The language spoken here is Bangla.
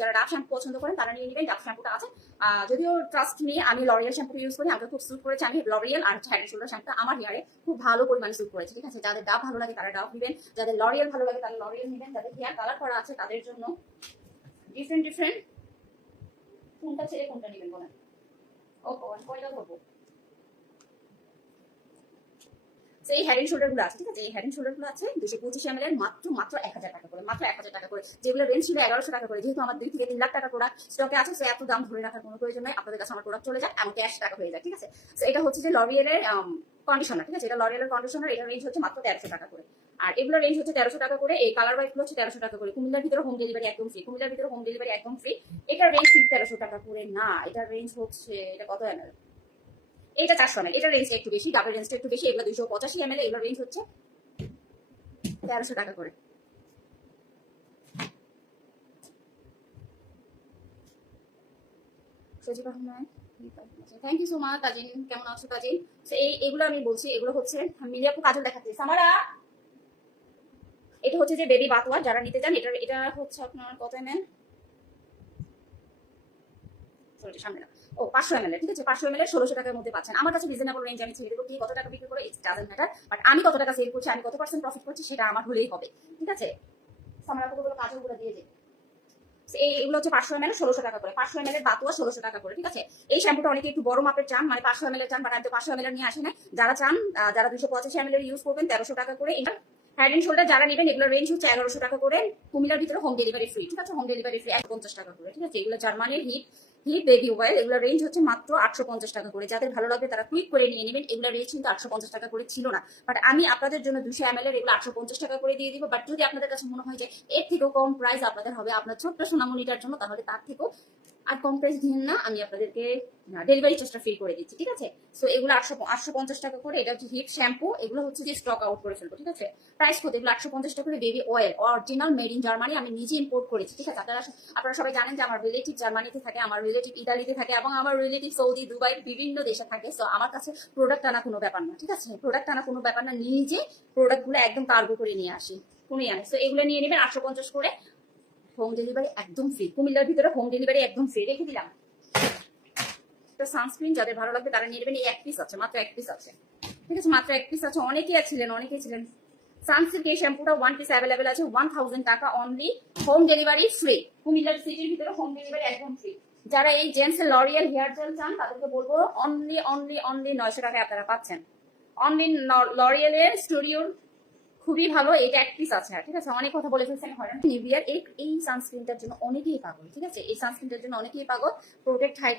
যারা ডাভ শ্যাম্পু পছন্দ করেন তারা নিয়ে নেবেন। ডাভ শ্যাম্পুটা আছে, যদিও ট্রাস্ট মি আমি লরিয়াল শ্যাম্পু ইউজ করি, আমাকে খুব স্যুট করেছে। আমি লরিয়াল আর হেড এন্ড শোল্ডার শ্যাম্পুটা আমার হেয়ারে খুব ভালো পরিমাণে স্যুট করেছে, ঠিক আছে। যাদের ডাভ ভালো লাগে তারা ডাভ নেবেন, যাদের লরিয়াল ভালো লাগে তারা লরিয়াল নেবেন, যাদের হেয়ার কালার করা আছে তাদের জন্য ডিফারেন্ট কোনটা ছেড়ে কোনটা নেবেন বলেন। ও কয়টা করবো। এই হেড এন্ড শোল্ডার গুলো আছে, ঠিক আছে। এই হেড এন্ড শোল্ডার গুলো আছে 225 ml এর মাত্র 1000 টাকা করে, মাত্র 1000 টাকা করে। যেগুলো রেঞ্জ ছিল 1100 টাকা করে, যেহেতু আমার 2 থেকে 3 লাখ টাকা প্রোডাক্ট স্টকে আছে, সো এত দাম ধরে রাখার কোনো প্রয়োজন নাই। আপনাদের কাছে আমার প্রোডাক্ট চলে যায়, এমন ক্যাশ টাকা হয়ে যায়, ঠিক আছে। সো এটা হচ্ছে যে লরিয়ালের কন্ডিশনার, ঠিক আছে। এটা লরিয়ালের কন্ডিশনার, এটা রেঞ্জ হচ্ছে মাত্র 1300 টাকা করে। আর এগুলো রেঞ্জ হচ্ছে 1300 টাকা করে। এই কালার ওয়াইজ গুলো হচ্ছে 1300 টাকা করে। কুমিল্লার ভিতরে হোম ডেলিভারি একদম ফ্রি, কুমিল্লার ভিতরে হোম ডেলিভারি একদম ফ্রি। এটার রেঞ্জ ঠিক 1300 টাকা করে না, এটার রেঞ্জ হচ্ছে, এটা কত ml, এটা 400 ml। এটা রেঞ্জটা একটু বেশি, ডাবের রেঞ্জটা একটু বেশি। এগুলো 285 ml, এগুলো রেঞ্জ হচ্ছে 1300 টাকা করে। Sajib Rahman, thank you so much. Tajin, কেমন আছো তাজিন? এইগুলো আমি বলছি, এগুলো হচ্ছে মিলিয়াপু কাজল দেখাচ্ছি। সামারা, এটা হচ্ছে যে বেবি বাতওয়ার, যারা নিতে চান এটা হচ্ছে আপনার কত ml, সামনে না, ও 500 ml, ঠিক আছে। 500 ml 1600 টাকার মধ্যে পাচ্ছেন। আমার কাছে রিজনেবল রেঞ্জ, আমি ছেড়ে দেবো কি কত টাকা বিক্রি করে ইটস ডাজন্ট ম্যাটার, বাট আমি কত টাকা সেল করছি, আমি কত পার্সেন্ট প্রফিট করছি সেটা আমার হলেই হবে, ঠিক আছে। সামারা পুরো কাজলগুলো দিয়ে দিই। এইগুলো হচ্ছে 500 ml 1600 টাকা করে। 500 ml এর বাতুয়া 1600 টাকা করে, ঠিক আছে। এই শ্যাম্পুটা অনেকে একটু বড় মাপের চান, মানে 500 ml এর চান, বাট আমি তো 500 ml এর নিয়ে আসি না। যারা চান, যারা 285 ml এর ইউজ করবেন 1300 টাকা করে। এটা হেড এন্ড শোল্ডার যারা নেবেন এগুলো রেঞ্জ হচ্ছে 1100 টাকা করে। কুমিল্লার ভিতরে হোম ডেলিভারি ফ্রি, ঠিক আছে। হোম ডেলিভারি ফ্রি 150 টাকা করে, ঠিক আছে। এগুলো জার্মানির হিট বেবি অয়েল, এগুলো রেঞ্জ হচ্ছে মাত্র 850 টাকা করে। যাদের ভালো লাগবে তারা কুইক করে নিয়ে নেবেন। এগুলো রেঞ্জ কিন্তু 850 টাকা করে ছিল না, বাট আমি আপনাদের জন্য 200 ml এর এগুলো 850 টাকা করে দিয়ে দিব। বাট যদি আপনাদের কাছে মনে হয় যে এর থেকেও কম প্রাইস আপনাদের হবে আপনার ছোট্ট সোনামণিটার জন্য, তাহলে তার থেকেও আর কম প্রাইস দিন না, আমি আপনাদেরকে ডেলিভারি চার্জটা ফ্রি করে দিচ্ছি, ঠিক আছে। সো এগুলো 850 টাকা করে। এটা হচ্ছে হিট শ্যাম্পু, এগুলো হচ্ছে যে স্টক আউট করে ফেলবো, ঠিক আছে। প্রাইস কত, এগুলো 850 টাকা করে। Baby oil original made in Germany, আমি নিজে ইম্পোর্ট করেছি, ঠিক আছে। আপনারা সবাই জানেন যে আমার রিলেটিভ জার্মানিতে থাকে, আমার রিলেটিভ ইতালিতে থাকে, এবং আমার রিলেটিভ সৌদি, দুবাই, বিভিন্ন দেশে থাকে। সো আমার কাছে প্রোডাক্ট আনা কোনো ব্যাপার না, ঠিক আছে। প্রোডাক্ট আনা কোনো ব্যাপার না, নিজে প্রোডাক্টগুলো একদম কার্গো করে নিয়ে আসি, কোনো আনে। সো এগুলো নিয়ে নেবেন 850 করে। হোম ডেলিভারি একদম ফ্রি, কুমিল্লার ভিতরে হোম ডেলিভারি একদম ফ্রি। রেখে দিলাম সানস্ক্রিন, যাদের ভালো লাগবে তারা নিয়ে নেবেন। এই এক পিস আছে, মাত্র এক পিস আছে, ঠিক আছে। মাত্র এক পিস আছে। অনেকেই ছিলেন সানসিল্ক এই শ্যাম্পুটা 1 পিস অ্যাভেলেবেল আছে, 1000 টাকা অনলি। হোম ডেলিভারি ফ্রি, কুমিল্লার সিটির ভিতরে হোম ডেলিভারি একদম ফ্রি। যারা এই জেন্টস এর লরিয়াল হেয়ার জেল চান তাদেরকে বলবো অনলি 900 টাকায় আপনারা পাচ্ছেন। অনলি লরিয়ালের স্টুডিওর খুবই ভালো। এটা এক পিস আছে, ঠিক আছে। অনেক কথা বলে ফেলছেন নিভিয়ার এই সানস্ক্রিনটার জন্য অনেকেই পাগল, ঠিক আছে। এই সানস্ক্রিনটার জন্য অনেকেই পাগল। Protect hide